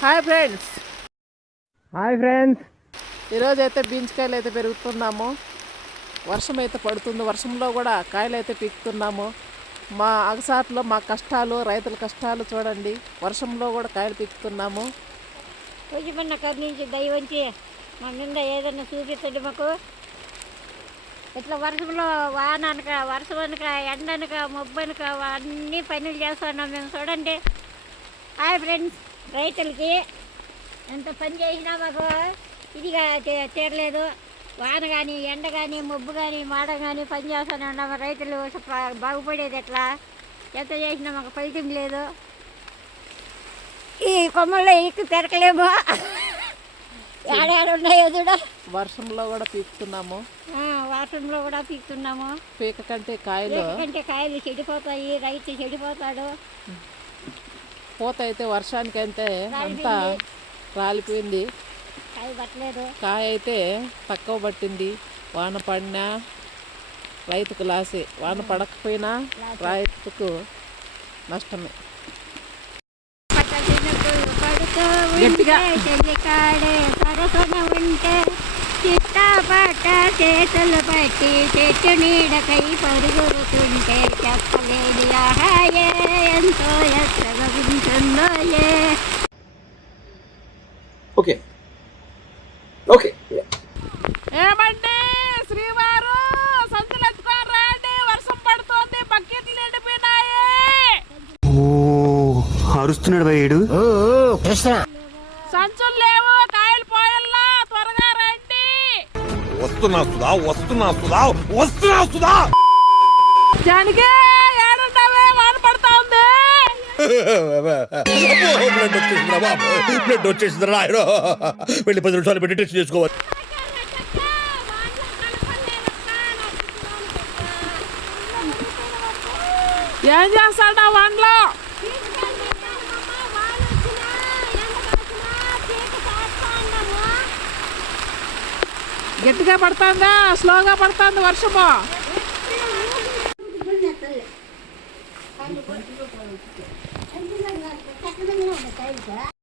Hi friends. Hi friends. ఈరోజు అయితే బీంచకాయలు అయితే పెరుగుతున్నాము. వర్షం అయితే పడుతుంది. వర్షంలో కూడా కాయలు అయితే పీకుతున్నాము. మా అగసాట్లో మా కష్టాలు రైతుల కష్టాలు చూడండి. వర్షంలో కూడా కాయలు పీకుతున్నాము. పూజమన్న కరుణించి దయవంచి మా నిండా ఏదైనా చూపించండి మాకు. ఇట్లా వర్షంలో వాన అనక వర్షం అనక ఎండ అనక మబ్బు అనక అన్ని పనులు చేస్తున్నాం మేము. చూడండి. Hi friends. రైతులకి ఎంత పని చేసినా మాకు ఇదిగా తీరలేదు వాన కానీ ఎండ కానీ మబ్బు కానీ మాడ కానీ పని చేస్తూనే ఉన్నాము. రైతులు బాగుపడేది ఎట్లా? ఎంత చేసినా మాకు ఫలితం లేదు. ఈ కొమ్మల్లో ఎక్కు పెరకలేము. ఉన్నాయో చూడ. వర్షంలో కూడా పీకుతున్నాము. వాసనలో కూడా పీకుతున్నాము. పీక కంటే కాయలు. ఎందుకంటే కాయలు చెడిపోతాయి రైతు చెడిపోతాడు. పూత అయితే వర్షానికైతే అంతా రాలిపోయింది. కాయ పట్టలేదు. కాయ అయితే తక్కువ పట్టింది. వాన పడినా రైతుకు లాసే. వాన పడకపోయినా రైతుకు నష్టమే. గట్టిగా. చేతులు పట్టి చెట్టు నీడకై పరుగుతుంటే చెప్పలేని ఆహాయే ఎంతో ఎత్తగా ఏ ఓకే ఓకే ఏమండి శ్రీవారు సంచులు ఎత్తుకొని రండి. వర్షం పడుతోంది బకెట్లు ఎండిపోయినాయి. అరుస్తున్నాడు భయ్యుడు సంచులు లేవు కాయలు పోయల్లా. త్వరగా రండి. వస్తున్నా సుధా వస్తున్నా సుధా వస్తున్నా సుధా. వాన పడతా ఉంది బ్లడ్ వచ్చేసిందిరా బాబు బ్లడ్ వచ్చేసిందిరా రాయడు వెళ్ళి పది నిమిషాలు పెట్టి టెస్ట్ చేసుకోవాలి ఏం చేస్తాడా వానలో గట్టిగా పడుతుందా? స్లోగా పడుతుంది వర్షము. ちゃんと見ながら、たくみながら食べて。